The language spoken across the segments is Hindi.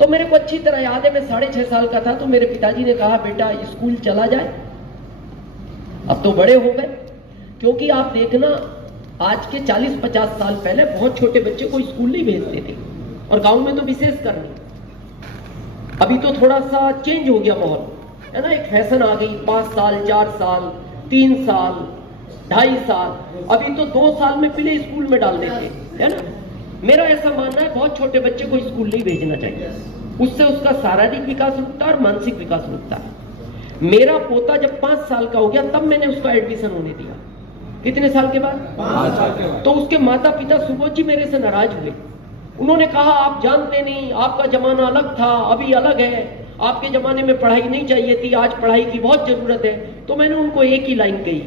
तो मेरे को अच्छी तरह याद है, मैं 6.5 साल का था, तो मेरे पिताजी ने कहा बेटा स्कूल चला जाए, अब तो बड़े हो गए। क्योंकि आप देखना आज के 40-50 साल पहले बहुत छोटे बच्चे को स्कूल नहीं भेजते थे, और गांव में तो विशेष कर नहीं। अभी तो थोड़ा सा चेंज हो गया माहौल, है ना, एक फैशन आ गई, 5 साल 4 साल 3 साल 2.5 साल, अभी तो 2 साल में प्ले स्कूल में डाल देते, है ना। मेरा ऐसा मानना है बहुत छोटे बच्चे को स्कूल नहीं भेजना चाहिए, उससे उसका शारीरिक विकास रुकता है और मानसिक विकास रुकता है। मेरा पोता जब 5 साल का हो गया तब मैंने उसका एडमिशन होने दिया। कितने साल के बाद? 5 साल के बाद। तो उसके माता पिता सुबोध जी मेरे से नाराज हुए। उन्होंने कहा आप जानते नहीं, आपका जमाना अलग था, अभी अलग है, आपके जमाने में पढ़ाई नहीं चाहिए थी, आज पढ़ाई की बहुत जरूरत है। तो मैंने उनको एक ही लाइन कही,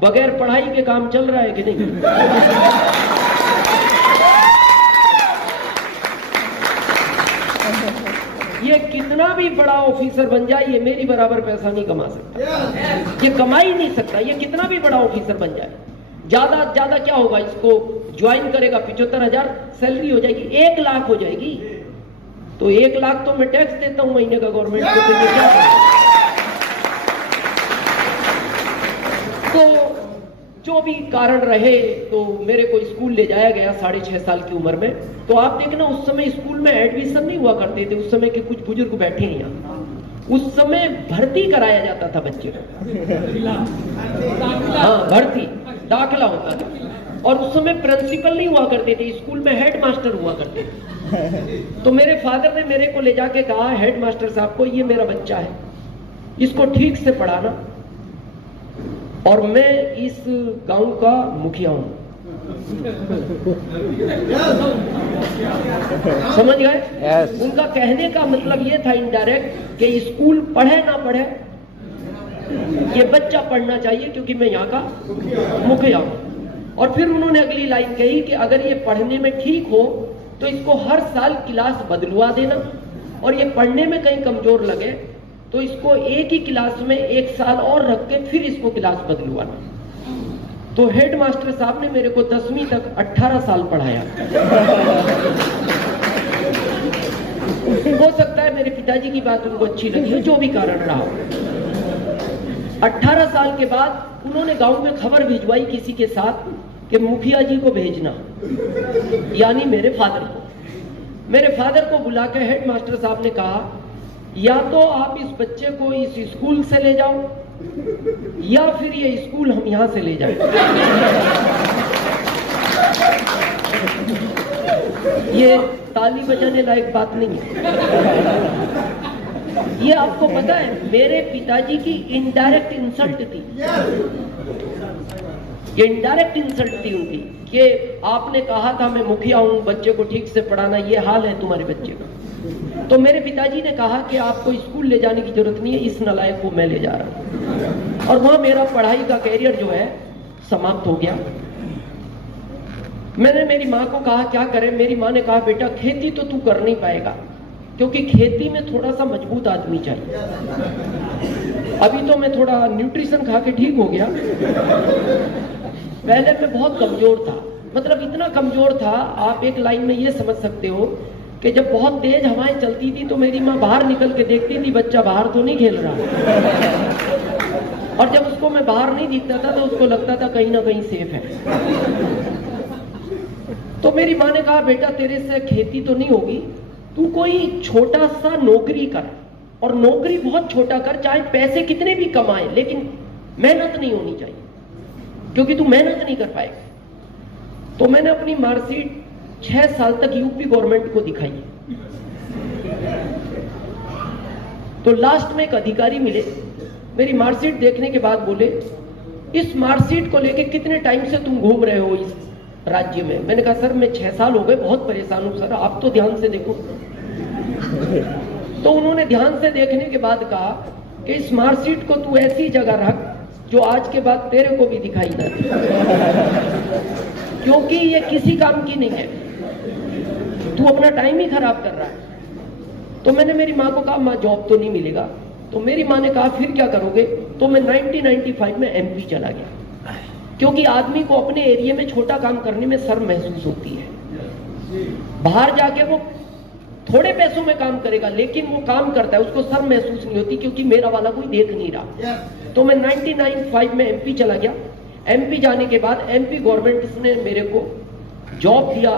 बगैर पढ़ाई के काम चल रहा है कि नहीं? ये कितना भी बड़ा ऑफिसर बन जाए, ये मेरी बराबर पैसा नहीं कमा सकता, ये कमा ही नहीं सकता। ये कितना भी बड़ा ऑफिसर बन जाए, ज्यादा ज्यादा क्या होगा, इसको ज्वाइन करेगा 75,000 सैलरी हो जाएगी, 1 लाख हो जाएगी। तो 1 लाख तो मैं टैक्स देता हूं महीने का गवर्नमेंट को, तो ये क्या तो जो भी कारण रहे, तो मेरे को स्कूल ले जाया गया 6.5 साल की उम्र में। तो आप देखना उस समय स्कूल में एडमिशन नहीं हुआ करते थे, उस समय के कुछ बुजुर्ग बैठे हैं यहाँ, उस समय भर्ती कराया जाता था बच्चे को। हाँ, भर्ती दाखिला होता था, और उस समय प्रिंसिपल नहीं हुआ करते थे, स्कूल में हेड मास्टर हुआ करते थे। तो मेरे फादर ने मेरे को ले जाके कहा हेड मास्टर साहब को, ये मेरा बच्चा है, इसको ठीक से पढ़ाना, और मैं इस गांव का मुखिया हूं। समझ गए? yes. उनका कहने का मतलब ये था इनडायरेक्ट कि स्कूल पढ़े ना पढ़े, ये बच्चा पढ़ना चाहिए क्योंकि मैं यहाँ का मुखिया हूं। और फिर उन्होंने अगली लाइन कही कि अगर ये पढ़ने में ठीक हो तो इसको हर साल क्लास बदलवा देना, और ये पढ़ने में कहीं कमजोर लगे तो इसको एक ही क्लास में 1 साल और रख के फिर इसको क्लास बदलवाना। तो हेड मास्टर साहब ने मेरे को 10वीं तक 18 साल पढ़ाया। हो सकता है मेरे पिताजी की बात उनको अच्छी लगी हो, जो भी कारण रहा हो। 18 साल के बाद उन्होंने गांव में खबर भिजवाई किसी के साथ कि मुखिया जी को भेजना, यानी मेरे फादर को। मेरे फादर को बुला के हेड मास्टर साहब ने कहा, या तो आप इस बच्चे को इस स्कूल से ले जाओ, या फिर ये स्कूल हम यहां से ले जाएं। ये ताली बजाने लायक बात नहीं है। ये आपको पता है मेरे पिताजी की इनडायरेक्ट इंसल्ट थी, ये इनडायरेक्ट इंसल्ट थी उनकी कि आपने कहा था मैं मुखिया हूं, बच्चे को ठीक से पढ़ाना, ये हाल है तुम्हारे बच्चे का। तो मेरे पिताजी ने कहा कि आपको स्कूल ले जाने की जरूरत नहीं है, इस नालायक को मैं ले जा रहा हूं। और वहां मेरा पढ़ाई का कैरियर जो है समाप्त हो गया। मैंने मेरी माँ को कहा क्या करें। मेरी माँ ने कहा बेटा खेती तो तू कर नहीं पाएगा, क्योंकि खेती में थोड़ा सा मजबूत आदमी चाहिए। अभी तो मैं थोड़ा न्यूट्रिशन खा के ठीक हो गया, पहले मैं बहुत कमजोर था, मतलब इतना कमजोर था आप एक लाइन में ये समझ सकते हो कि जब बहुत तेज हवाएं चलती थी तो मेरी माँ बाहर निकल के देखती थी बच्चा बाहर तो नहीं खेल रहा, और जब उसको मैं बाहर नहीं दिखता था तो उसको लगता था कहीं ना कहीं सेफ है। तो मेरी माँ ने कहा बेटा तेरे से खेती तो नहीं होगी, तू कोई छोटा सा नौकरी कर, और नौकरी बहुत छोटा कर, चाहे पैसे कितने भी कमाए, लेकिन मेहनत नहीं होनी चाहिए, क्योंकि तू मेहनत नहीं कर पाएगा। तो मैंने अपनी मार्कशीट 6 साल तक यूपी गवर्नमेंट को दिखाई। तो लास्ट में एक अधिकारी मिले, मेरी मार्कशीट देखने के बाद बोले इस मार्कशीट को लेके कितने टाइम से तुम घूम रहे हो इस राज्य में? मैंने कहा सर मैं 6 साल हो गए, बहुत परेशान हूं सर, आप तो ध्यान से देखो। तो उन्होंने ध्यान से देखने के बाद कहा कि इस मार्कशीट को तू ऐसी जगह रख जो आज के बाद तेरे को भी दिखाई ना दे, क्योंकि ये किसी काम की नहीं है, तू अपना टाइम ही खराब कर रहा है। तो मैंने मेरी माँ को कहा माँ जॉब तो नहीं मिलेगा। तो मेरी माँ ने कहा फिर क्या करोगे? तो मैं 1995 में एमपी चला गया, क्योंकि आदमी को अपने एरिया में छोटा काम करने में शर्म महसूस होती है। बाहर जाके वो थोड़े पैसों में काम करेगा, लेकिन वो काम करता है, उसको शर्म महसूस नहीं होती क्योंकि मेरा वाला कोई देख नहीं रहा। तो मैं 99-5 में एमपी चला गया। एमपी जाने के बाद एमपी गवर्नमेंट ने मेरे को जॉब दिया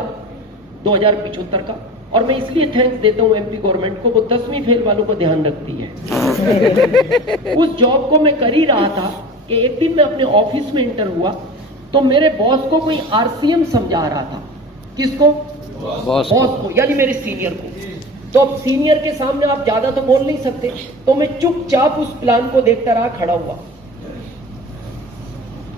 2075 का, और मैं इसलिए थैंक्स देता हूं एमपी गवर्नमेंट को, वो 10वीं फेल वालों को ध्यान रखती है। उस जॉब को मैं कर ही रहा था कि एक दिन मैं अपने ऑफिस में इंटर हुआ, तो मेरे बॉस को कोई आरसीएम समझा रहा था। किसको? बॉस को, यानी मेरे सीनियर को। तो अब सीनियर के सामने आप ज्यादा तो बोल नहीं सकते, तो मैं चुपचाप उस प्लान को देखता रहा, खड़ा हुआ।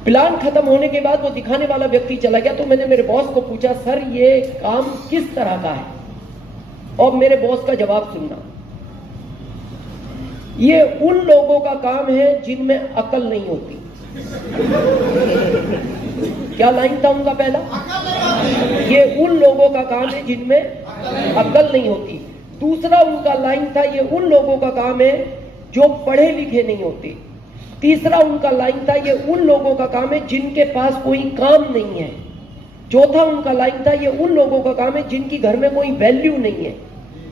प्लान खत्म होने के बाद वो दिखाने वाला व्यक्ति चला गया, तो मैंने मेरे बॉस को पूछा, सर ये काम किस तरह का है? और मेरे बॉस का जवाब सुनना, ये उन लोगों का काम है जिनमें अकल नहीं होती। क्या लाइन था उनका पहला? ये उन लोगों का काम है जिनमें अकल नहीं होती। दूसरा उनका लाइन था, ये उन लोगों का काम है जो पढ़े लिखे नहीं होते। तीसरा उनका लाइन था, ये उन लोगों का काम है जिनके पास कोई काम नहीं है। चौथा उनका लाइन था, ये उन लोगों का काम है जिनकी घर में कोई वैल्यू नहीं है।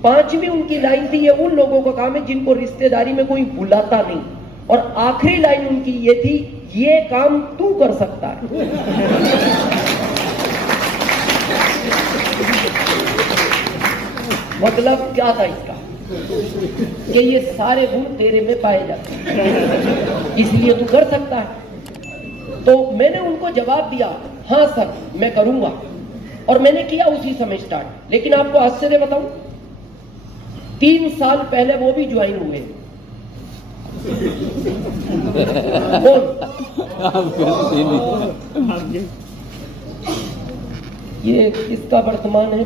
पांचवी उनकी लाइन थी, ये उन लोगों का काम है जिनको रिश्तेदारी में कोई बुलाता नहीं। और आखिरी लाइन उनकी ये थी, ये काम तू कर सकता है। मतलब क्या था इसका? कि ये सारे गुण तेरे में पाए जाते हैं, इसलिए तू कर सकता है। तो मैंने उनको जवाब दिया, हाँ सर मैं करूंगा, और मैंने किया उसी समय स्टार्ट। लेकिन आपको आश्चर्य बताऊं, 3 साल पहले वो भी ज्वाइन हुए। ये किसका वर्तमान है?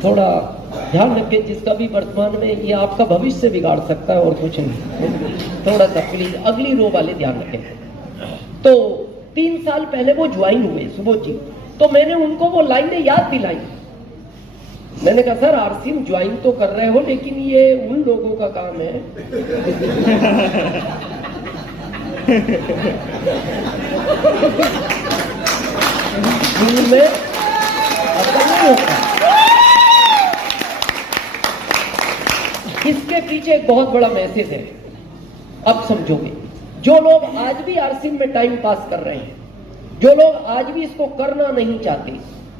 थोड़ा ध्यान रखें, जिसका भी वर्तमान में, ये आपका भविष्य बिगाड़ सकता है और कुछ नहीं। थोड़ा सा प्लीज अगली रो वाले ध्यान रखें। तो 3 साल पहले वो ज्वाइन हुए सुबोध जी, तो मैंने उनको वो लाइनें याद दिलाई। मैंने कहा सर आरसीएम ज्वाइन तो कर रहे हो, लेकिन ये उन लोगों का काम है जिनमें अकल नहीं होता। इसके पीछे एक बहुत बड़ा मैसेज है, अब समझोगे। जो लोग आज भी आरसीएम में टाइम पास कर रहे हैं, जो लोग आज भी इसको करना नहीं चाहते,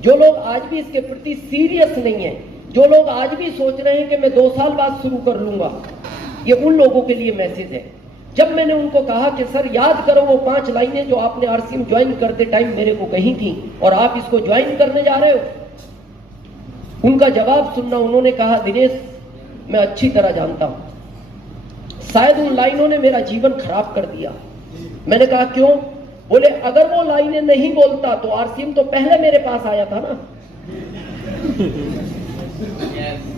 जो लोग आज भी इसके प्रति सीरियस नहीं है, जो लोग आज भी सोच रहे हैं कि मैं 2 साल बाद शुरू कर लूंगा, ये उन लोगों के लिए मैसेज है। जब मैंने उनको कहा कि सर याद करो वो 5 लाइनें जो आपने आरसीएम ज्वाइन करते टाइम मेरे को कही थी और आप इसको ज्वाइन करने जा रहे हो, उनका जवाब सुनना। उन्होंने कहा दिनेश मैं अच्छी तरह जानता हूं, शायद उन लाइनों ने मेरा जीवन खराब कर दिया। मैंने कहा क्यों? बोले अगर वो लाइनें नहीं बोलता तो आरसीएम तो पहले मेरे पास आया था ना।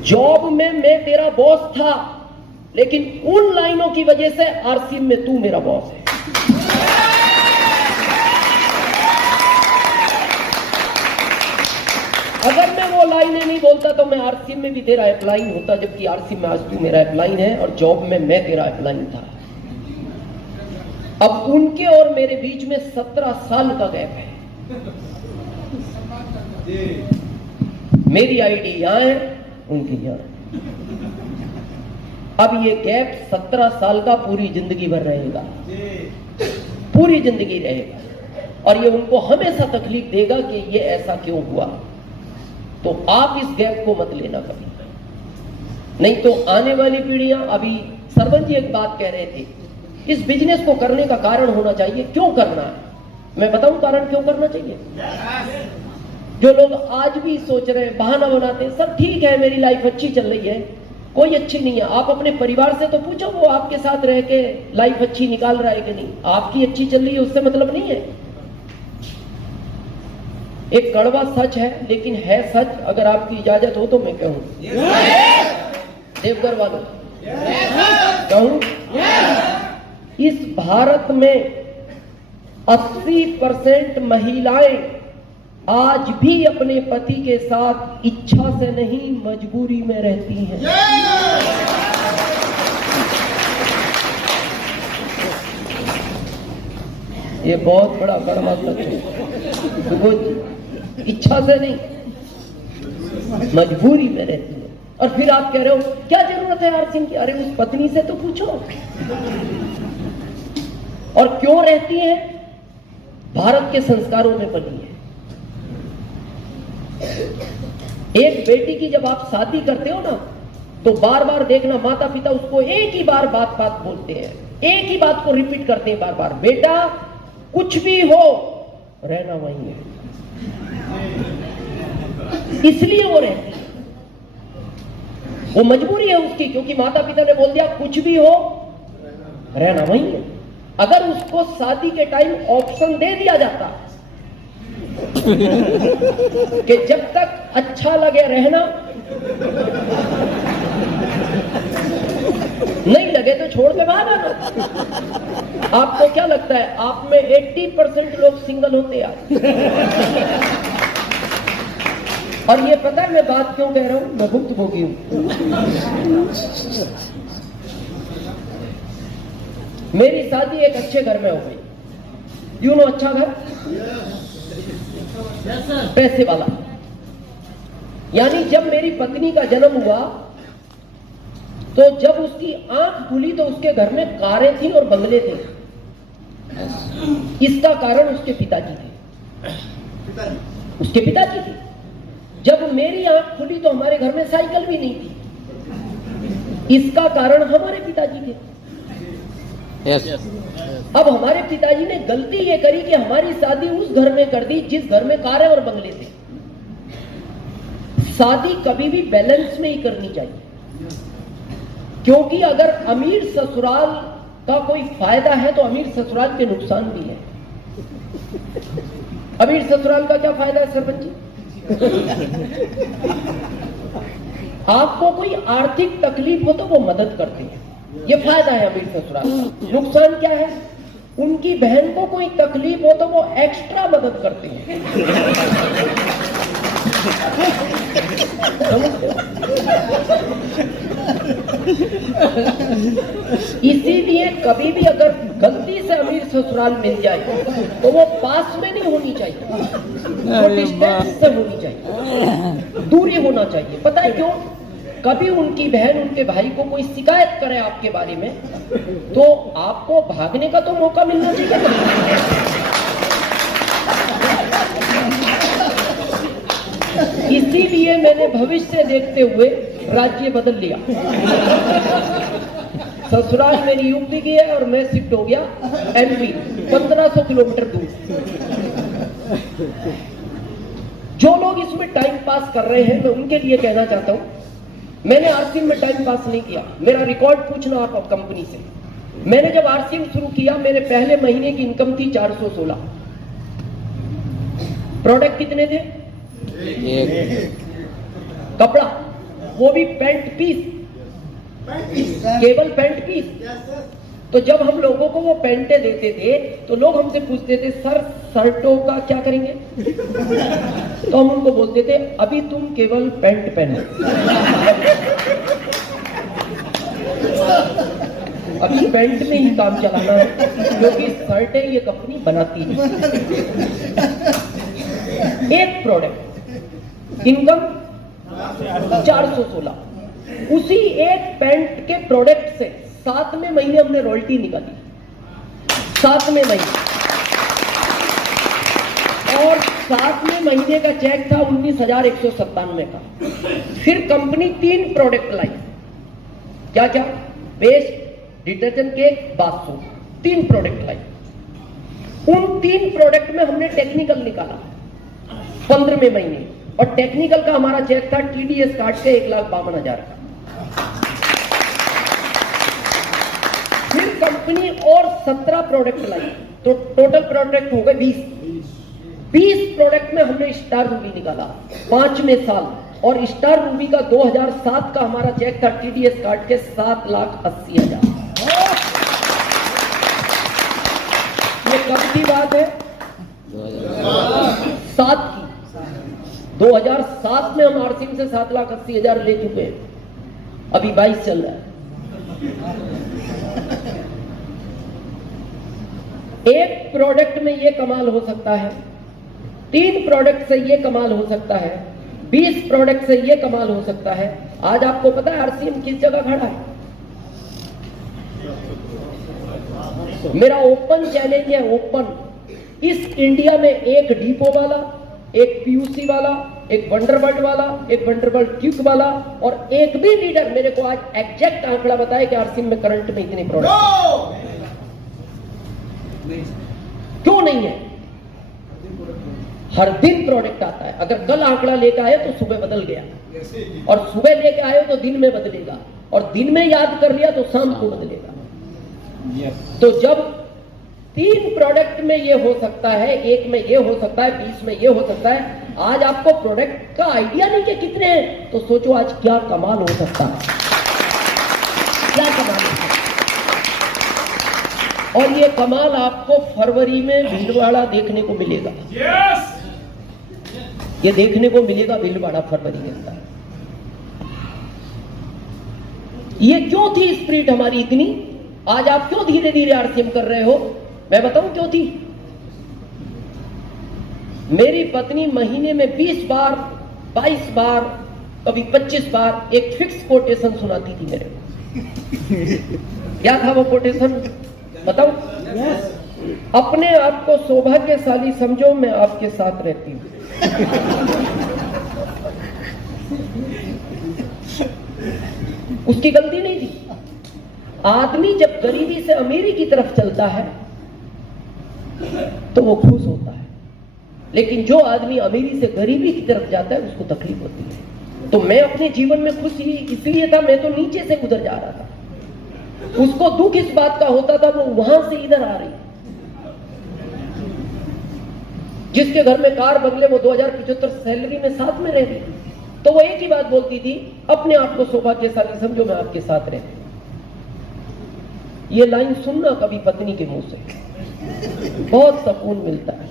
जॉब में मैं तेरा बॉस था, लेकिन उन लाइनों की वजह से आरसीएम में तू मेरा बॉस है। अगर मैं वो लाइनें नहीं बोलता तो मैं आरसीएम में भी तेरा अपलाइन होता, जबकि आरसीएम में आज तू मेरा अपलाइन है और जॉब में मैं तेरा अपलाइन था। अब उनके और मेरे बीच में 17 साल का गैप है। मेरी आईडी यहां है, उनकी यहां। अब ये गैप 17 साल का पूरी जिंदगी भर रहेगा, पूरी जिंदगी रहेगा, और ये उनको हमेशा तकलीफ देगा कि ये ऐसा क्यों हुआ। तो आप इस गैप को मत लेना कभी, नहीं तो आने वाली पीढ़ियां। अभी सरवन जी एक बात कह रहे थे, इस बिजनेस को करने का कारण होना चाहिए, क्यों करना है? मैं बताऊं कारण क्यों करना चाहिए। जो लोग आज भी सोच रहे हैं, बहाना बनाते हैं, सर ठीक है मेरी लाइफ अच्छी चल रही है, कोई अच्छी नहीं है। आप अपने परिवार से तो पूछो, वो आपके साथ रह के लाइफ अच्छी निकाल रहा है कि नहीं। आपकी अच्छी चल रही है उससे मतलब नहीं है। एक कड़वा सच है, लेकिन है सच। अगर आपकी इजाजत हो तो मैं कहूं, देवघर वालों कहूं, इस भारत में 80% महिलाएं आज भी अपने पति के साथ इच्छा से नहीं मजबूरी में रहती हैं। ये बहुत बड़ा कड़वा सच है। तो वो इच्छा से नहीं, मजबूरी में रहती है। और फिर आप कह रहे हो क्या जरूरत है आरसीएम की? अरे उस पत्नी से तो पूछो। और क्यों रहती है? भारत के संस्कारों में पली है। एक बेटी की जब आप शादी करते हो ना, तो बार बार देखना, माता पिता उसको एक ही बार बात बोलते हैं, एक ही बात को रिपीट करते हैं बार बार, बेटा कुछ भी हो रहना वहीं है। इसलिए वो रहती है, वो मजबूरी है उसकी, क्योंकि माता पिता ने बोल दिया कुछ भी हो रहना वहीं है। अगर उसको शादी के टाइम ऑप्शन दे दिया जाता कि जब तक अच्छा लगे रहना, नहीं लगे तो छोड़ के बाहर आना। आपको क्या लगता है आप में 80% लोग सिंगल होते यार? और ये पता है मैं बात क्यों कह रहा हूं? मैं भुक्तभोगी हूं। मेरी शादी एक अच्छे घर में हो गई। यू नो अच्छा घर, पैसे वाला। यानी जब मेरी पत्नी का जन्म हुआ तो जब उसकी आंख खुली तो उसके घर में कारें थी और बंगले थे। इसका कारण उसके पिताजी थे, उसके पिताजी थे। जब मेरी आंख खुली तो हमारे घर में साइकिल भी नहीं थी। इसका कारण हमारे पिताजी थे। अब हमारे पिताजी ने गलती ये करी कि हमारी शादी उस घर में कर दी जिस घर में कारें और बंगले थे। शादी कभी भी बैलेंस में ही करनी चाहिए, क्योंकि अगर अमीर ससुराल का कोई फायदा है तो अमीर ससुराल के नुकसान भी है। अमीर ससुराल का क्या फायदा है सरपंच जी? आपको कोई आर्थिक तकलीफ हो तो वो मदद करते हैं, ये फायदा है अमीर ससुराल का। नुकसान क्या है? उनकी बहन को कोई तकलीफ हो तो वो एक्स्ट्रा मदद करते हैं। इसीलिए कभी भी अगर गलती से अमीर ससुराल मिल जाए तो वो पास में नहीं होनी चाहिए, वो डिस्टेंस से होनी चाहिए, दूरी होना चाहिए। पता है क्यों? कभी उनकी बहन उनके भाई को कोई शिकायत करे आपके बारे में तो आपको भागने का तो मौका मिलना चाहिए। इसीलिए मैंने भविष्य देखते हुए राज्य बदल लिया। ससुराल मेरी यूपी की है और मैं शिफ्ट हो गया एमपी, 1500 किलोमीटर दूर। जो लोग इसमें टाइम पास कर रहे हैं मैं उनके लिए कहना चाहता हूं, मैंने आरसीएम में टाइम पास नहीं किया। मेरा रिकॉर्ड पूछना आप कंपनी से। मैंने जब आरसीएम शुरू किया मेरे पहले महीने की इनकम थी 416। प्रोडक्ट कितने थे? कपड़ा, वो भी पैंट पीस, केवल पैंट पीस। तो जब हम लोगों को वो पैंटे देते थे तो लोग हमसे पूछते थे सर शर्टों का क्या करेंगे? तो हम उनको बोलते थे अभी तुम केवल पैंट पहनो, अभी पैंट में ही काम चलाना है, क्योंकि शर्टें ये कंपनी बनाती है। एक प्रोडक्ट इनकम 416, उसी एक पैंट के प्रोडक्ट से 7वें महीने हमने रॉयल्टी निकाली, 7वें महीने। और 7वें महीने का चेक था 19,197 का। फिर कंपनी 3 प्रोडक्ट लाई। क्या क्या? Paste, detergent, cake, bathroom, 3 product लाई। उन 3 प्रोडक्ट में हमने टेक्निकल निकाला 15वें महीने, और टेक्निकल का हमारा चेक था टीडीएस काट के 1,52,000 का। फिर कंपनी और 17 प्रोडक्ट लाई, तो टोटल प्रोडक्ट हो गए 20। 20 प्रोडक्ट में हमने स्टार रूबी निकाला 5वें साल, और स्टार रूबी का 2007 का हमारा चेक था टीडीएस काट के 7,80,000। ये कब की बात है? 7 की। 2007 में हम आरसीएम से 7,80,000 ले चुके हैं, अभी 22 चल रहा है। एक प्रोडक्ट में ये कमाल हो सकता है, 3 प्रोडक्ट से ये कमाल हो सकता है, 20 प्रोडक्ट से ये कमाल हो सकता है। आज आपको पता है आरसीएम किस जगह खड़ा है? मेरा ओपन चैलेंज है, ओपन, इस इंडिया में एक डीपो वाला, एक पीयूसी वाला, एक वंडरबर्ड वाला, एक वंडरबर्ड क्यूक वाला और एक भी लीडर मेरे को आज एग्जैक्ट आंकड़ा बताए कि आरसीएम में करंट में इतने प्रोडक्ट क्यों नहीं है? हर दिन प्रोडक्ट आता है। अगर कल आंकड़ा लेकर आए तो सुबह बदल गया, और सुबह लेके आए तो दिन में बदलेगा, और दिन में याद कर लिया तो शाम को बदलेगा। तो जब 3 प्रोडक्ट में ये हो सकता है, एक में ये हो सकता है, 20 में ये हो सकता है, आज आपको प्रोडक्ट का आइडिया नहीं कि कितने हैं, तो सोचो आज क्या कमाल हो सकता है, क्या कमाल हो सकता है। और ये कमाल आपको फरवरी में भीलवाड़ा देखने को मिलेगा। ये देखने को मिलेगा भीलवाड़ा फरवरी के अंदर। ये क्यों थी स्पिरिट हमारी इतनी? आज आप क्यों धीरे धीरे आरसीएम कर रहे हो? मैं बताऊं क्यों थी? मेरी पत्नी महीने में 20 बार, 22 बार, कभी 25 बार एक फिक्स कोटेशन सुनाती थी मेरे को। क्या था वो कोटेशन बताऊं? अपने आप को सौभाग्यशाली समझो, मैं आपके साथ रहती हूं। उसकी गलती नहीं थी। आदमी जब गरीबी से अमीरी की तरफ चलता है तो वो खुश होता है, लेकिन जो आदमी अमीरी से गरीबी की तरफ जाता है उसको तकलीफ होती है। तो मैं अपने जीवन में खुश ही इसलिए था, मैं तो नीचे से गुजर जा रहा था। उसको दुख इस बात का होता था वो वहां से इधर आ रही। जिसके घर में कार बंगले, वो 2075 सैलरी में साथ में रह रही, तो वो एक ही बात बोलती थी, अपने आप को सौभाग्यशाली समझो, मैं आपके साथ रहती। ये लाइन सुनना कभी पत्नी के मुंह से, बहुत सुकून मिलता है।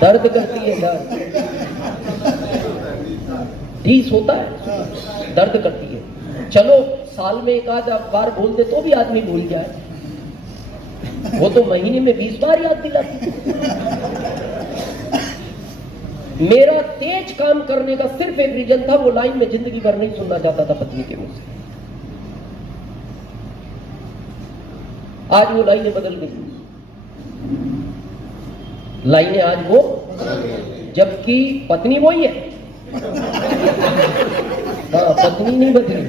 दर्द करती है, दर्द ठीक होता है, दर्द करती है। चलो साल में एक आध बार बोल दे तो भी आदमी भूल जाए, वो तो महीने में 20 बार याद दिलाती। मेरा तेज काम करने का सिर्फ एक रीजन था, वो लाइन में जिंदगी भर नहीं सुनना चाहता था पत्नी के मुंह से। आज वो लाइनें बदल गई, लाइनें आज वो, जबकि पत्नी वही है। हाँ, पत्नी नहीं बदली,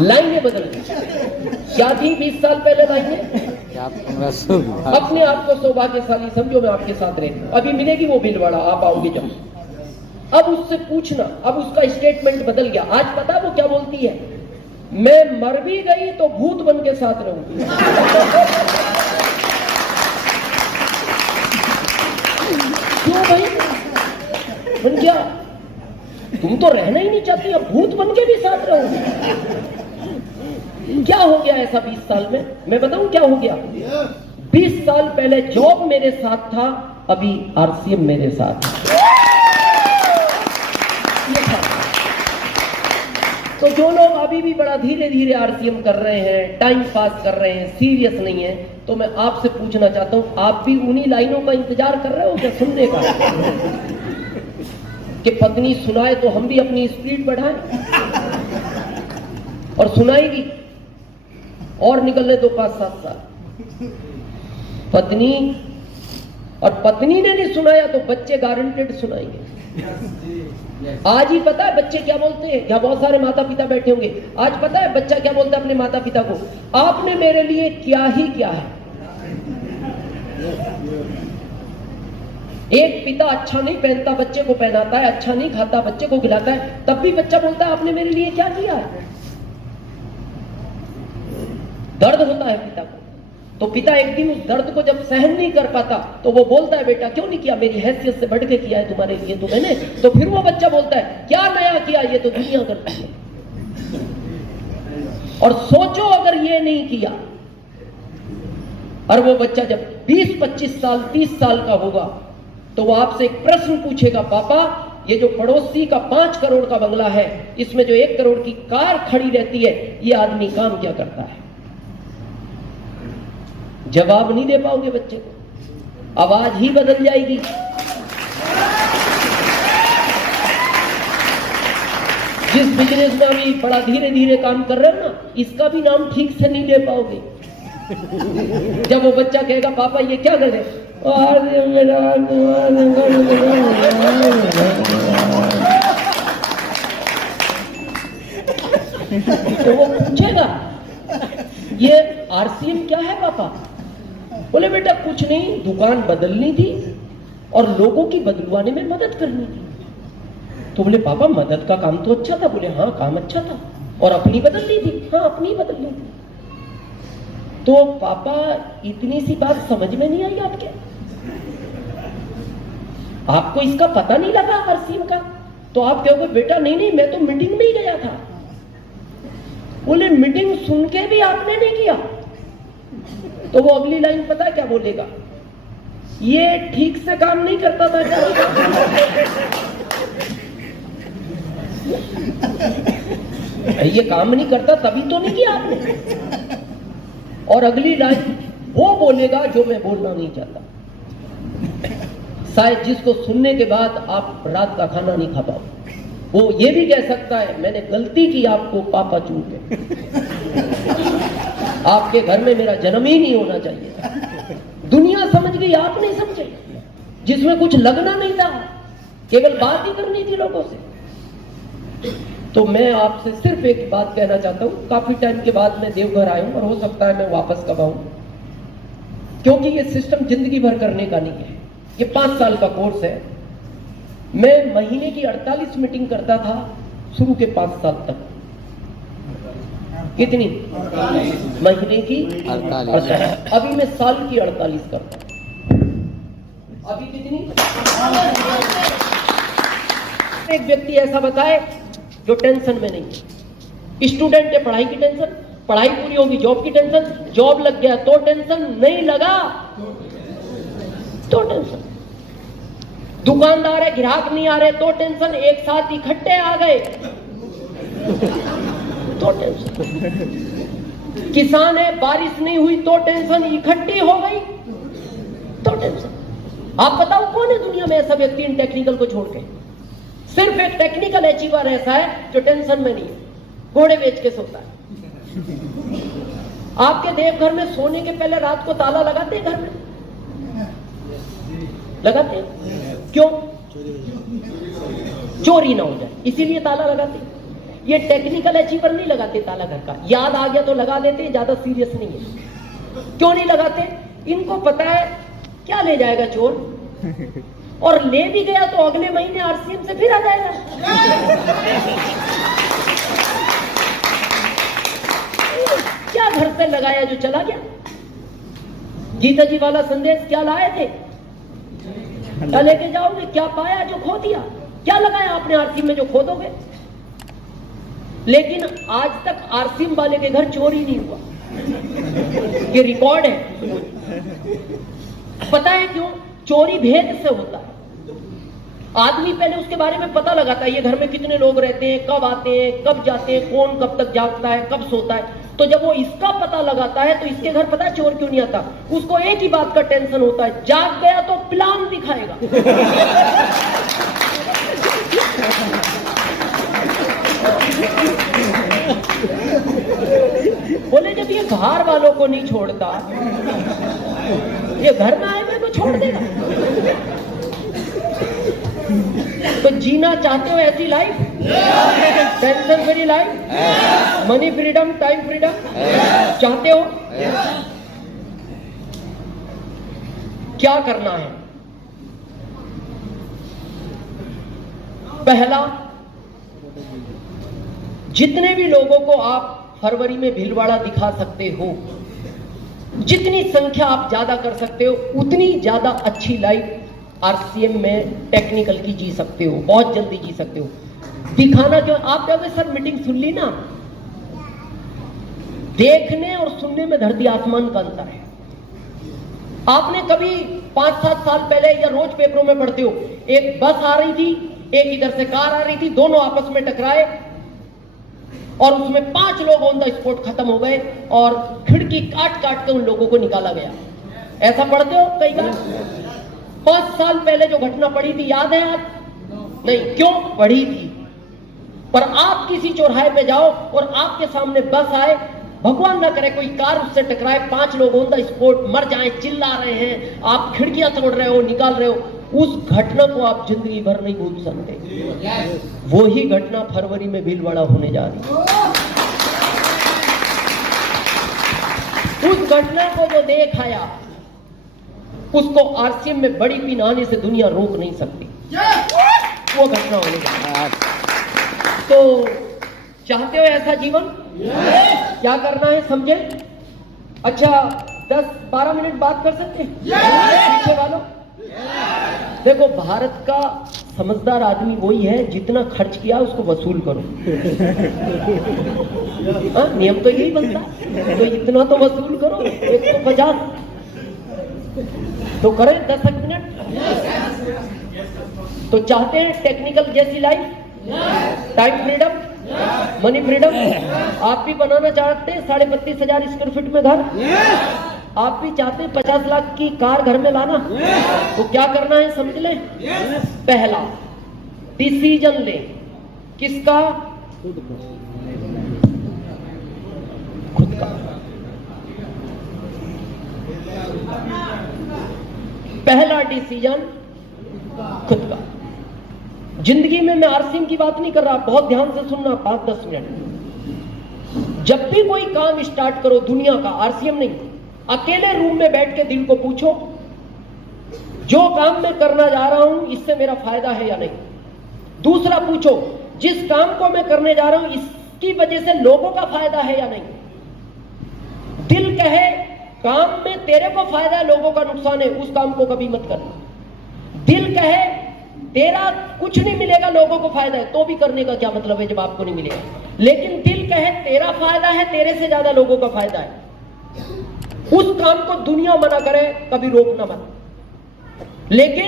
लाइनें बदल गई। क्या थी 20 साल पहले लाइनें? अपने आप को सौभाग्यशाली समझो, मैं आपके साथ रहती हूं। अभी मिलेगी वो भीलवाड़ा, आप आओगे जब, अब उससे पूछना, अब उसका स्टेटमेंट बदल गया। आज पता वो क्या बोलती है? मैं मर भी गई तो भूत बन के साथ रहूंगी। क्यों भाई बन गया? तुम तो रहना ही नहीं चाहती, अब भूत बन के भी साथ रहोगे। क्या हो गया ऐसा 20 साल में? मैं बताऊं क्या हो गया? 20 साल पहले जॉब मेरे साथ था, अभी आरसीएम मेरे साथ है। तो जो लोग अभी भी बड़ा धीरे धीरे आरसीएम कर रहे हैं, टाइम पास कर रहे हैं, सीरियस नहीं है, तो मैं आपसे पूछना चाहता हूं, आप भी उन्हीं लाइनों का इंतजार कर रहे हो क्या सुनने का? कि पत्नी सुनाए तो हम भी अपनी स्पीड बढ़ाएं, और सुनाएगी और निकलने दो 5-7 साल। पत्नी, और पत्नी ने नहीं सुनाया तो बच्चे गारंटेड सुनाएंगे। आज ही पता है बच्चे क्या बोलते हैं? क्या बहुत सारे माता पिता बैठे होंगे, आज पता है बच्चा क्या बोलता है अपने माता पिता को? आपने मेरे लिए क्या ही क्या है। एक पिता अच्छा नहीं पहनता, बच्चे को पहनाता है, अच्छा नहीं खाता, बच्चे को खिलाता है, तब भी बच्चा बोलता है आपने मेरे लिए क्या किया है। दर्द होता है पिता को, तो पिता एक दिन उस दर्द को जब सहन नहीं कर पाता तो वो बोलता है बेटा क्यों नहीं किया, मेरी हैसियत से बढ़ के किया है तुम्हारे लिए तो मैंने। तो फिर वो बच्चा बोलता है क्या नया किया, ये तो दुनिया करती है। और सोचो अगर ये नहीं किया, और वो बच्चा जब 20-25 साल 30 साल का होगा तो वो आपसे एक प्रश्न पूछेगा, पापा ये जो पड़ोसी का 5 करोड़ का बंगला है, इसमें जो 1 करोड़ की कार खड़ी रहती है, ये आदमी काम क्या करता है? जवाब नहीं दे पाओगे बच्चे को, आवाज ही बदल जाएगी। जिस बिजनेस में अभी बड़ा धीरे धीरे काम कर रहे हो ना, इसका भी नाम ठीक से नहीं ले पाओगे। जब वो बच्चा कहेगा पापा ये क्या कर रहे, तो वो पूछेगा ये आरसीएम क्या है पापा? बोले बेटा कुछ नहीं, दुकान बदलनी थी और लोगों की बदलवाने में मदद करनी थी। तो बोले पापा मदद का काम तो अच्छा था। बोले हाँ काम अच्छा था, और अपनी बदलनी थी। हाँ अपनी बदलनी थी। तो पापा इतनी सी बात समझ में नहीं आई आपके? आपको इसका पता नहीं लगा आरसीएम का? तो आप कहोगे बेटा नहीं नहीं मैं तो मीटिंग में ही गया था। बोले मीटिंग सुन के भी आपने नहीं किया? तो वो अगली लाइन पता है क्या बोलेगा? ये ठीक से काम नहीं करता था क्या? ये काम नहीं करता तभी तो नहीं किया आपने। और अगली लाइन वो बोलेगा जो मैं बोलना नहीं चाहता, शायद जिसको सुनने के बाद आप रात का खाना नहीं खा पाओ। वो ये भी कह सकता है मैंने गलती की आपको पापा चूक के, आपके घर में मेरा जन्म ही नहीं होना चाहिए। दुनिया समझ गई, आप नहीं समझे। जिसमें कुछ लगना नहीं था, केवल बात ही करनी थी लोगों से। तो मैं आपसे सिर्फ एक बात कहना चाहता हूं, काफी टाइम के बाद मैं देवघर आया हूं और हो सकता है मैं वापस कब आऊं, क्योंकि ये सिस्टम जिंदगी भर करने का नहीं है। ये 5 साल का कोर्स है। मैं महीने की 48 मीटिंग करता था शुरू के 5 साल तक। कितनी? महीने की 48। अभी मैं साल की 48 करता हूं। अभी कितनी? एक व्यक्ति ऐसा बताए जो टेंशन में नहीं है। स्टूडेंट है, पढ़ाई की टेंशन, पढ़ाई पूरी होगी जॉब की टेंशन, जॉब लग गया तो टेंशन, नहीं लगा तो टेंशन, दुकानदार है ग्राहक नहीं आ रहे तो टेंशन, एक साथ इकट्ठे आ गए तो टेंशन, किसान है बारिश नहीं हुई तो टेंशन, इकट्ठी हो गई तो टेंशन। आप बताओ कौन है दुनिया में ऐसा व्यक्ति इन टेक्निकल को छोड़ के? सिर्फ एक टेक्निकल अचीवर ऐसा है जो टेंशन में नहीं है, घोड़े बेच के सोता है। आपके देवघर में सोने के पहले रात को ताला लगाते हैं? घर में लगाते हैं? क्यों? चोरी ना हो जाए, इसीलिए ताला लगाते हैं। ये टेक्निकल अचीवर नहीं लगाते ताला घर का, याद आ गया तो लगा देते हैं, ज्यादा सीरियस नहीं है। क्यों नहीं लगाते? इनको पता है क्या ले जाएगा चोर, और ले भी गया तो अगले महीने आरसीएम से फिर आ जाएगा। क्या घर से लगाया जो चला गया? गीता जी वाला संदेश क्या लाए थे? क्या लेके जाओगे? क्या पाया जो खो दिया? क्या लगाया आपने आरसीएम में जो खो दोगे? लेकिन आज तक आरसीएम वाले के घर चोरी नहीं हुआ, ये रिकॉर्ड है। पता है क्यों? चोरी भेद से होता है। आदमी पहले उसके बारे में पता लगाता है, ये घर में कितने लोग रहते हैं, कब आते हैं, कब जाते हैं, कौन कब तक जागता है, कब सोता है। तो जब वो इसका पता लगाता है तो इसके घर पता है चोर क्यों नहीं आता? उसको एक ही बात का टेंशन होता है, जाग गया तो प्लान दिखाएगा। बोले जब ये बाहर वालों को नहीं छोड़ता, ये घर में आए हुए को छोड़ देगा। तो जीना चाहते हो ऐसी life? Tension free life, money freedom, time freedom चाहते हो? क्या करना है? पहला, जितने भी लोगों को आप फरवरी में भीलवाड़ा दिखा सकते हो, जितनी संख्या आप ज्यादा कर सकते हो, उतनी ज्यादा अच्छी लाइफ आरसीएम में टेक्निकल की जी सकते हो, बहुत जल्दी जी सकते हो। दिखाना क्यों? आप कहोगे सर मीटिंग सुन ली ना। देखने और सुनने में धरती आसमान का अंतर है। आपने कभी 5-7 साल पहले, या रोज पेपरों में पढ़ते हो, एक बस आ रही थी, एक इधर से कार आ रही थी, दोनों आपस में टकराए और उसमें 5 लोग ऑन द स्पॉट खत्म हो गए और खिड़की काट काट के उन लोगों को निकाला गया। ऐसा पढ़ते हो कई बार? 5 साल पहले जो घटना पड़ी थी याद है आप? नहीं। क्यों पड़ी थी? पर आप किसी चौराहे पे जाओ और आपके सामने बस आए, भगवान ना करे कोई कार उससे टकराए, 5 लोग ऑन द स्पॉट मर जाएं, चिल्ला रहे हैं, आप खिड़कियां तोड़ रहे हो, निकाल रहे हो, उस घटना को आप जिंदगी भर नहीं भूल सकते। वो ही घटना फरवरी में भीलवाड़ा होने जा रही है। उस घटना को जो देख आया उसको आरसीएम में बड़ी पिन आने से दुनिया रोक नहीं सकती। वो घटना होने जा रही है। तो चाहते हो ऐसा जीवन? क्या करना है समझे? अच्छा 10-12 मिनट बात कर सकते हैं पीछे वालों? देखो, भारत का समझदार आदमी वही है जितना खर्च किया उसको वसूल करो। नियम तो यही बनता है, तो इतना तो वसूल करो, 150 तो करें 10 मिनट। तो चाहते हैं टेक्निकल जैसी life, time freedom, money freedom? आप भी बनाना चाहते हैं 32,500 स्क्वायर फीट में घर? आप भी चाहते हैं 50 लाख की कार घर में लाना? तो क्या करना है समझ लें। पहला डिसीजन ले। किसका? खुद का। पहला डिसीजन खुद का। जिंदगी में मैं आरसीएम की बात नहीं कर रहा, बहुत ध्यान से सुनना, 5-10 मिनट। जब भी कोई काम स्टार्ट करो दुनिया का, आरसीएम नहीं, अकेले रूम में बैठ के दिल को पूछो, जो काम मैं करना जा रहा हूं इससे मेरा फायदा है या नहीं। दूसरा पूछो, जिस काम को मैं करने जा रहा हूं इसकी वजह से लोगों का फायदा है या नहीं। दिल कहे काम में तेरे को फायदा है, लोगों का नुकसान है, उस काम को कभी मत करना। दिल कहे तेरा कुछ नहीं मिलेगा, लोगों को फायदा है, तो भी करने का क्या मतलब है जब आपको नहीं मिलेगा। लेकिन दिल कहे तेरा फायदा है, तेरे से ज्यादा लोगों का फायदा है, उस काम को दुनिया मना करे, कभी रोकना मत। लेकिन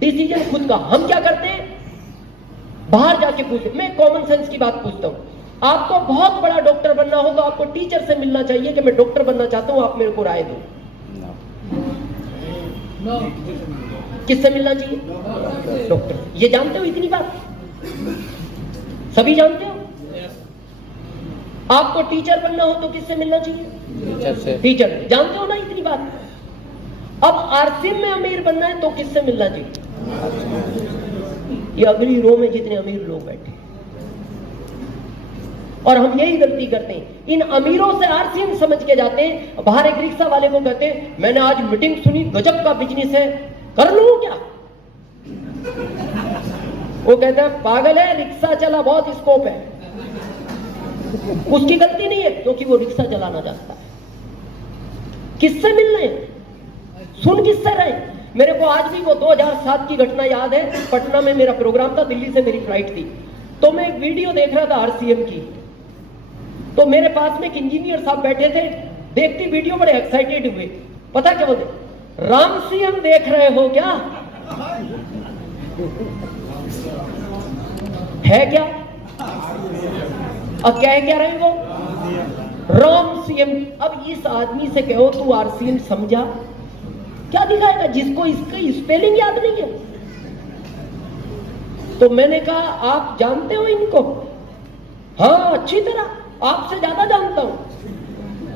डिसीजन खुद का। हम क्या करते हैं, बाहर जाके पूछते। मैं कॉमन सेंस की बात पूछता हूं, आपको बहुत बड़ा डॉक्टर बनना हो तो आपको टीचर से मिलना चाहिए कि मैं डॉक्टर बनना चाहता हूं, आप मेरे को राय दो। किससे मिलना चाहिए? डॉक्टर। ये जानते हो इतनी बात? सभी जानते हो? आपको टीचर बनना हो तो किससे मिलना चाहिए? टीचर। जानते हो ना इतनी बात? अब आरसीएम में अमीर बनना है तो किससे मिलना चाहिए? ये अगली रो में जितने अमीर लोग बैठे, और हम यही गलती करते हैं। इन अमीरों से आरसीएम समझ के जाते हैं। बाहर एक रिक्शा वाले को कहते हैं मैंने आज मीटिंग सुनी, गजब का बिजनेस है, कर लूं क्या? वो कहता है पागल है, रिक्शा चला, बहुत स्कोप है। उसकी गलती नहीं है क्योंकि वो रिक्शा चलाना जानता है। किससे मिल रहे हैं? सुन किससे रहे? मेरे को आज भी वो 2007 की घटना याद है। पटना में मेरा प्रोग्राम था, दिल्ली से मेरी फ्लाइट थी, तो मैं एक वीडियो देख रहा था आरसीएम की। तो मेरे पास में एक इंजीनियर साहब बैठे थे, देखती वीडियो बड़े एक्साइटेड हुए। पता क्या बोलते? राम सीएम देख रहे हो क्या? है क्या? अब क्या रहे वो? राम सीएम। अब इस आदमी से कहो तू आरसीएम समझा, क्या दिखाएगा जिसको इसका स्पेलिंग याद नहीं है? तो मैंने कहा आप जानते हो इनको? हाँ अच्छी तरह, आपसे ज्यादा जानता हूं।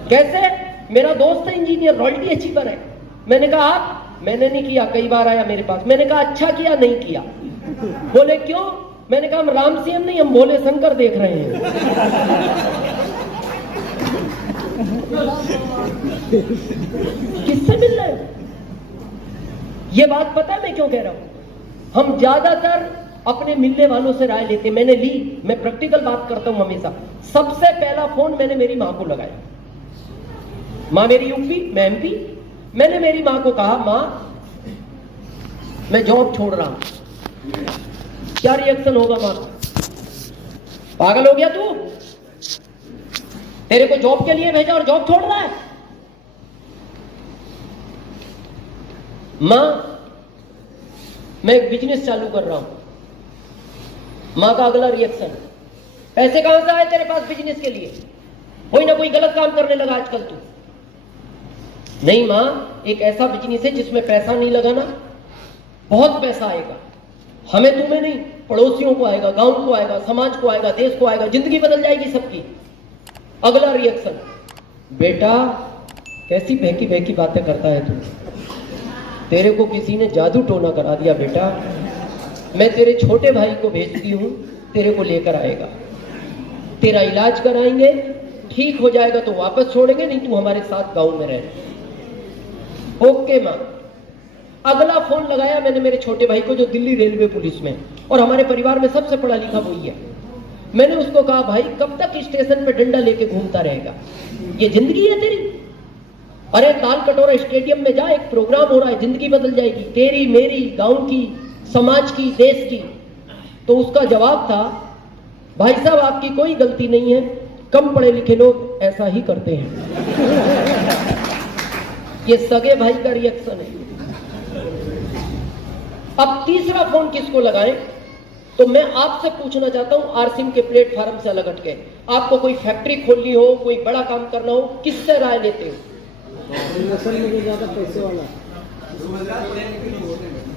कैसे? मेरा दोस्त है इंजीनियर, रॉयल्टी अचीवर है। मैंने कहा आप? मैंने नहीं किया, कई बार आया मेरे पास। मैंने कहा अच्छा किया नहीं किया। बोले क्यों? मैंने कहा हम राम सीएम नहीं, हम भोले शंकर देख रहे हैं। किससे मिल रहे हैं? ये बात पता है मैं क्यों कह रहा हूं? हम ज्यादातर अपने मिलने वालों से राय लेते। मैंने ली, मैं प्रैक्टिकल बात करता हूं हमेशा। सबसे पहला फोन मैंने मेरी मां को लगाया। मां मेरी यूपी, मैं एमपी। मैंने मेरी मां को कहा मां मैं जॉब छोड़ रहा हूं। क्या रिएक्शन होगा मां? पागल हो गया तू? तेरे को जॉब के लिए भेजा और जॉब छोड़ रहा है? मां मैं एक बिजनेस चालू कर रहा हूं, माँ का अगला रिएक्शन, पैसे कहां से आए तेरे पास बिजनेस के लिए? कोई ना कोई गलत काम करने लगा आजकल तू। नहीं माँ, एक ऐसा बिजनेस है जिसमें पैसा नहीं लगाना, बहुत पैसा आएगा, हमें तुम्हें नहीं, पड़ोसियों को आएगा, गांव को आएगा, समाज को आएगा, देश को आएगा, जिंदगी बदल जाएगी सबकी। अगला रिएक्शन, बेटा कैसी बहकी बहकी बातें करता है तू, तेरे को किसी ने जादू टोना करा दिया बेटा, मैं तेरे छोटे भाई को भेजती हूं, तेरे को लेकर आएगा, तेरा इलाज कराएंगे, ठीक हो जाएगा तो वापस छोड़ेंगे, नहीं तू हमारे साथ गांव में रह। ओके माँ। अगला फोन लगाया मैंने मेरे छोटे भाई को जो दिल्ली रेलवे पुलिस में, और हमारे परिवार में सबसे पढ़ा लिखा वही है। मैंने उसको कहा भाई कब तक स्टेशन पे डंडा लेके घूमता रहेगा, ये जिंदगी है तेरी? अरे ताल कटोरा स्टेडियम में जा, एक प्रोग्राम हो रहा है, जिंदगी बदल जाएगी तेरी, मेरी, गांव की, समाज की, देश की। तो उसका जवाब था, भाई साहब आपकी कोई गलती नहीं है, कम पढ़े लिखे लोग ऐसा ही करते हैं। ये सगे भाई का रिएक्शन है। अब तीसरा फोन किसको लगाएं? तो मैं आपसे पूछना चाहता हूं, आरसीएम के प्लेटफॉर्म से अलग हटके, आपको कोई फैक्ट्री खोलनी हो, कोई बड़ा काम करना हो, किससे राय लेते हो? ज्यादा पैसे वाला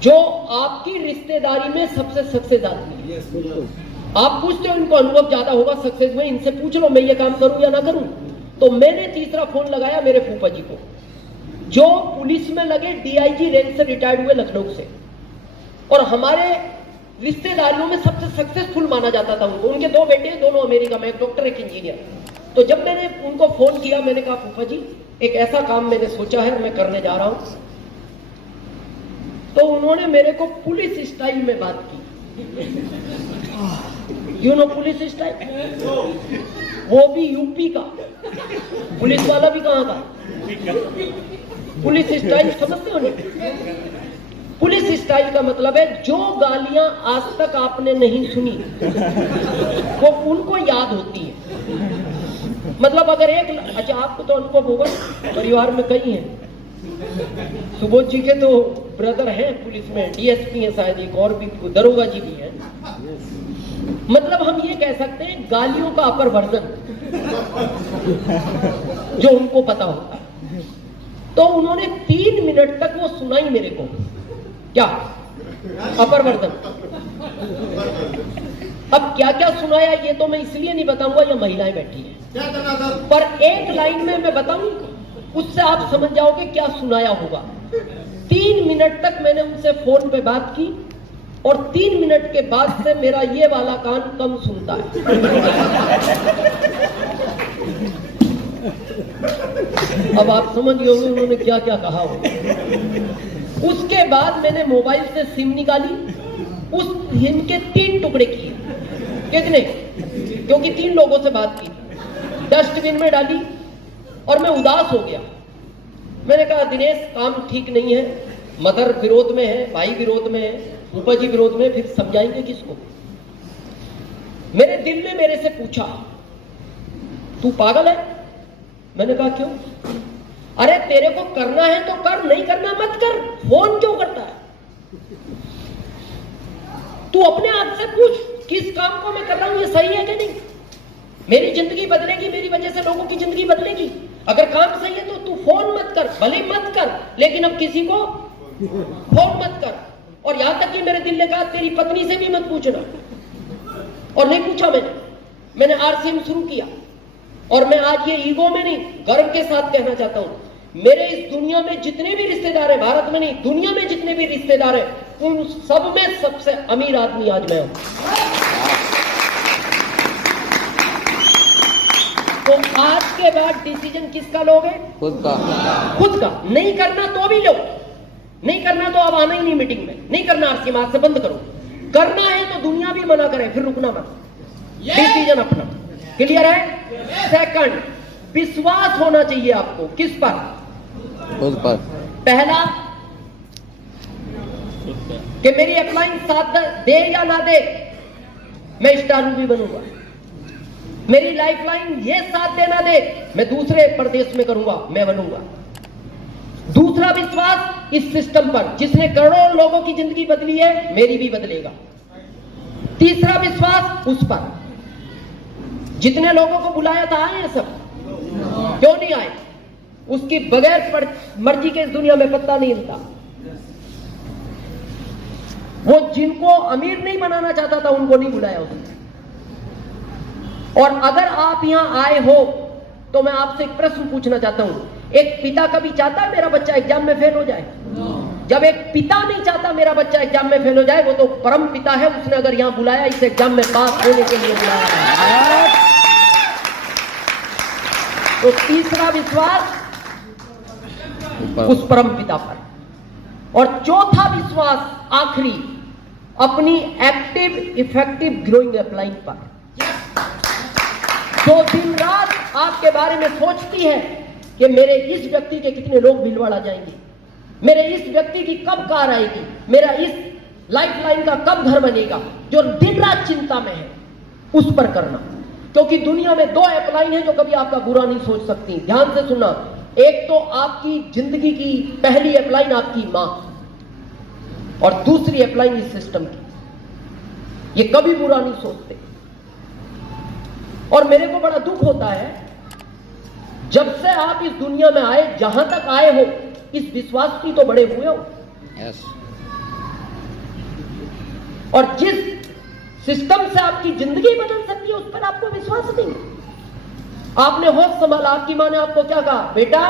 जो आपकी रिश्तेदारी में सबसे सक्सेस आदमी है। आप पूछते हो इनको अनुभव ज्यादा होगा सक्सेस में, इनसे पूछ लो मैं ये काम करूं या ना करूं। तो मैंने तीसरा फोन लगाया मेरे फूफा जी को, जो पुलिस में लगे डीआईजी रैंक से रिटायर्ड हुए लखनऊ से, और हमारे रिश्तेदारियों में सबसे सक्सेसफुल माना जाता था उनको। उनके दो बेटे, दोनों अमेरिका में, एक डॉक्टर एक इंजीनियर। तो जब मैंने उनको फोन किया, मैंने कहा फूफा जी एक ऐसा काम मैंने सोचा है, मैं करने जा रहा हूं। तो उन्होंने मेरे को पुलिस स्टाइल में बात की। यू नो पुलिस स्टाइल, वो भी यूपी का, पुलिस वाला भी कहां का? पुलिस स्टाइल समझते हो नहीं? पुलिस स्टाइल का मतलब है जो गालियां आज तक आपने नहीं सुनी वो उनको याद होती है। मतलब अगर एक, अच्छा आपको तो अनुभव होगा, परिवार में कई हैं, सुबोध जी के तो ब्रदर हैं पुलिस में, डीएसपी हैं शायद, एक और भी दरोगा जी भी हैं। मतलब हम ये कह सकते हैं गालियों का अपर वर्जन जो उनको पता होता है। तो उन्होंने 3 मिनट तक वो सुनाई मेरे को, क्या अपर वर्जन। अब क्या क्या सुनाया ये तो मैं इसलिए नहीं बताऊंगा, ये महिलाएं बैठी हैं, पर एक लाइन में मैं बताऊं, उससे आप समझ जाओगे क्या सुनाया होगा। 3 मिनट तक मैंने उनसे फोन पे बात की, और 3 मिनट के बाद से मेरा ये वाला कान कम सुनता है। अब आप समझ गए होंगे उन्होंने क्या क्या कहा हो। उसके बाद मैंने मोबाइल से सिम निकाली, उस सिम के 3 टुकड़े किए। कितने? क्योंकि 3 लोगों से बात की, डस्टबिन में डाली, और मैं उदास हो गया। मैंने कहा दिनेश काम ठीक नहीं है, मदर विरोध में है, भाई विरोध में है, फूफा जी विरोध में, फिर समझाएंगे किसको? मेरे दिल ने मेरे से पूछा तू पागल है? मैंने कहा क्यों? अरे तेरे को करना है तो कर, नहीं करना मत कर, फोन क्यों करता है? तू अपने आप से पूछ किस काम को मैं कर रहा हूं, ये सही है कि नहीं? मेरी जिंदगी बदलेगी, मेरी वजह से लोगों की जिंदगी बदलेगी। अगर काम सही है तो तू फोन मत कर, भले मत कर, लेकिन अब किसी को फोन मत कर। और यहां तक कि मेरे दिल ने कहा तेरी पत्नी से भी मत पूछना, और नहीं पूछा मैंने आरसीएम शुरू किया। और मैं आज ये ईगो में नहीं, गर्व के साथ कहना चाहता हूं, मेरे इस दुनिया में जितने भी रिश्तेदार हैं, भारत में नहीं दुनिया में जितने भी रिश्तेदार हैं, उन सब में सबसे अमीर आदमी आज मैं हूं। तो आज के बाद डिसीजन किसका लोगे? खुद का। खुद का। नहीं करना तो भी लो, नहीं करना तो अब आना ही नहीं मीटिंग में, नहीं करना आरसीएम आज से बंद करो। करना है तो दुनिया भी मना करे, फिर रुकना मत, डिसीजन अपना। क्लियर है? सेकंड, विश्वास होना चाहिए आपको। किस पर? खुद पर। पहला कि मेरी अपलाइन साथ दे या ना दे, मैं स्टार मूवी बनूंगा। मेरी लाइफलाइन ये साथ देना दे, मैं दूसरे प्रदेश में करूंगा, मैं बनूंगा। दूसरा विश्वास इस सिस्टम पर, जिसने करोड़ों लोगों की जिंदगी बदली है, मेरी भी बदलेगा। तीसरा विश्वास उस पर। जितने लोगों को बुलाया था आए हैं सब? क्यों नहीं आए? उसकी बगैर मर्जी के इस दुनिया में पत्ता नहीं हिलता। वो जिनको अमीर नहीं बनाना चाहता था उनको नहीं बुलाया उसने। और अगर आप यहां आए हो तो मैं आपसे एक प्रश्न पूछना चाहता हूं, एक पिता कभी चाहता है मेरा बच्चा एग्जाम में फेल हो जाए? जब एक पिता नहीं चाहता मेरा बच्चा एग्जाम में फेल हो जाए, वो तो परम पिता है, उसने अगर यहां बुलाया इस एग्जाम में पास होने के लिए बुलाया है। तो तीसरा विश्वास उस परम पिता पर। और चौथा विश्वास आखिरी अपनी एक्टिव इफेक्टिव ग्रोइंग अपलाइंग पर, जो दिन रात आपके बारे में सोचती है कि मेरे इस व्यक्ति के कितने लोग भीलवाड़ा जाएंगे, मेरे इस व्यक्ति की कब कार आएगी, मेरा इस लाइफलाइन का कब घर बनेगा, जो दिन रात चिंता में है, उस पर करना। क्योंकि दुनिया में दो अपलाइन है जो कभी आपका बुरा नहीं सोच सकती। ध्यान से सुनना, एक तो आपकी जिंदगी की पहली अपलाइन आपकी मां, और दूसरी अपलाइन इस सिस्टम की। ये कभी बुरा नहीं सोचते। और मेरे को बड़ा दुख होता है जब से आप इस दुनिया में आए, जहां तक आए हो, इस विश्वास की तो बड़े हुए हो। yes. और जिस सिस्टम से आपकी जिंदगी बदल सकती है उस पर आपको विश्वास नहीं। आपने होश संभाला, आपकी मां ने आपको क्या कहा, बेटा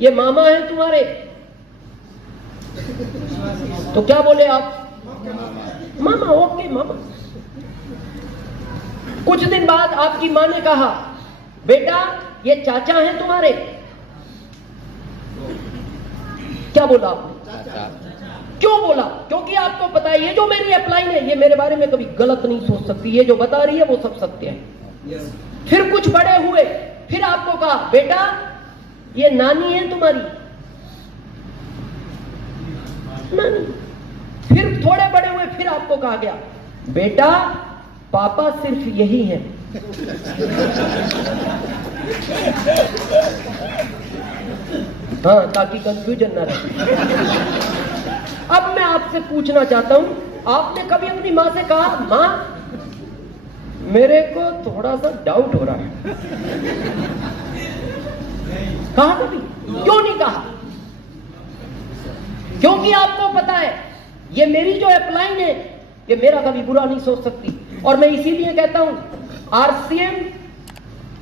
ये मामा है तुम्हारे, तो क्या बोले आप, मामा, ओके मामा। कुछ दिन बाद आपकी मां ने कहा, बेटा ये चाचा हैं तुम्हारे, क्या बोला आपने? क्यों बोला? क्योंकि आपको पता है ये जो मेरी अपलाइन है ये मेरे बारे में कभी गलत नहीं सोच सकती, ये जो बता रही है वो सब सत्य है। फिर कुछ बड़े हुए, फिर आपको कहा, बेटा ये नानी है तुम्हारी, नानी। फिर थोड़े बड़े हुए, फिर आपको कहा गया, बेटा पापा सिर्फ यही है। हाँ, ताकि कंफ्यूजन ना रहे। अब मैं आपसे पूछना चाहता हूं, आपने कभी अपनी मां से कहा, मां मेरे को थोड़ा सा डाउट हो रहा है? कहा कभी? क्यों नहीं कहा? क्योंकि आपको पता है ये मेरी जो अपलाइन है ये मेरा कभी बुरा नहीं सोच सकती। और मैं इसीलिए कहता हूं, आरसीएम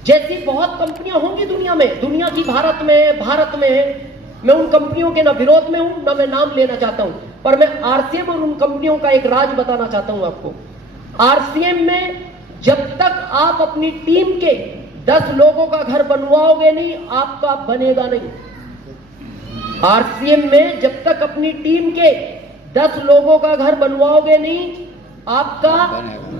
जैसी बहुत कंपनियां होंगी दुनिया में, दुनिया की भारत में मैं उन कंपनियों के ना विरोध में हूं, ना मैं नाम लेना चाहता हूं, पर मैं आरसीएम और उन कंपनियों का एक राज बताना चाहता हूं आपको। आरसीएम में जब तक आप अपनी टीम के 10 लोगों का घर बनवाओगे नहीं, आपका बनेगा नहीं। आरसीएम में जब तक अपनी टीम के 10 लोगों का घर बनवाओगे नहीं, आपका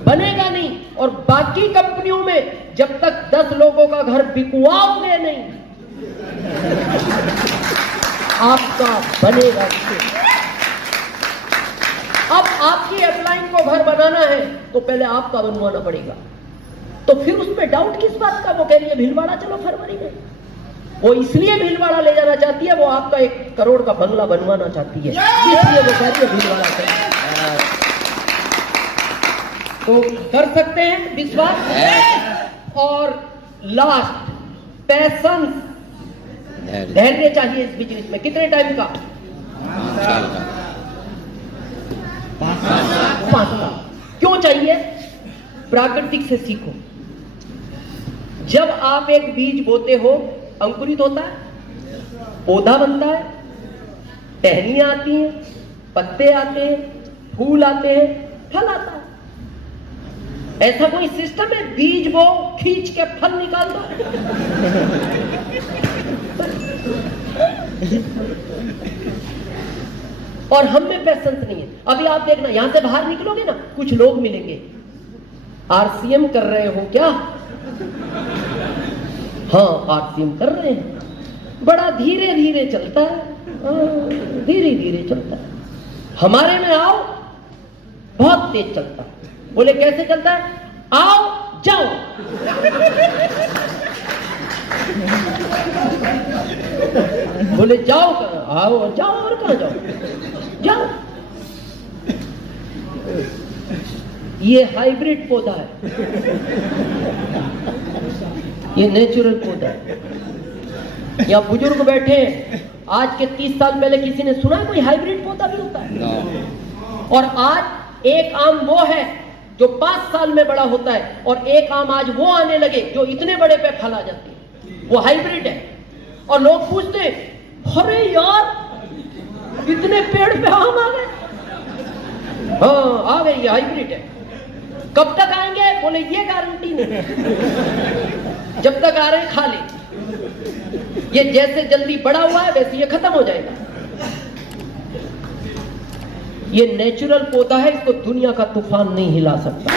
बनेगा नहीं। और बाकी कंपनियों में जब तक 10 लोगों का घर बिकवाओगे नहीं, आपका बनेगा नहीं। अब आपकी अपलाइन को घर बनाना है तो पहले आपका बनवाना पड़ेगा। तो फिर उसमें डाउट किस बात का? वो कह रही है भीलवाड़ा चलो फरवरी में। वो इसलिए भीलवाड़ा ले जाना चाहती है, वो आपका 1 करोड़ का बंगला बनवाना चाहती है, इसलिए वो कह रही है भीलवाड़ा चलो। तो कर सकते हैं विश्वास। और लास्ट, पैशंस, धैर्य चाहिए इस बिजनेस में। कितने टाइम का? 5 साल। क्यों चाहिए? प्राकृतिक से सीखो। जब आप एक बीज बोते हो, अंकुरित होता है, पौधा बनता है, टहनियां आती हैं, पत्ते आते हैं, फूल आते हैं, फल आता है। ऐसा कोई सिस्टम है बीज बो खींच के फल निकाल दो? और हम में पैशंस नहीं है। अभी आप देखना, यहां से बाहर निकलोगे ना, कुछ लोग मिलेंगे, आरसीएम कर रहे हो क्या? हाँ, आरसीएम कर रहे हैं। बड़ा धीरे धीरे चलता है, धीरे धीरे चलता है। हमारे में आओ, बहुत तेज चलता है। बोले कैसे चलता है? आओ जाओ। बोले जाओ कहां? आओ जाओ। और कहां जाओ? जाओ। ये हाइब्रिड पौधा है, ये नेचुरल पौधा है। यहाँ बुजुर्ग बैठे हैं, आज के 30 साल पहले किसी ने सुना कोई हाइब्रिड पौधा भी होता है? और आज एक आम वो है जो 5 साल में बड़ा होता है, और एक आम आज वो आने लगे जो इतने बड़े पे फल आ जाते हैं, वो हाइब्रिड है। और लोग पूछते हैं, अरे यार इतने पेड़ पे आम आ गए। हाँ आ गए, ये हाइब्रिड है। कब तक आएंगे? बोले ये गारंटी नहीं, जब तक आ रहे खा ले। ये जैसे जल्दी बड़ा हुआ है वैसे ये खत्म हो जाएगा। ये नेचुरल पौधा है, इसको दुनिया का तूफान नहीं हिला सकता।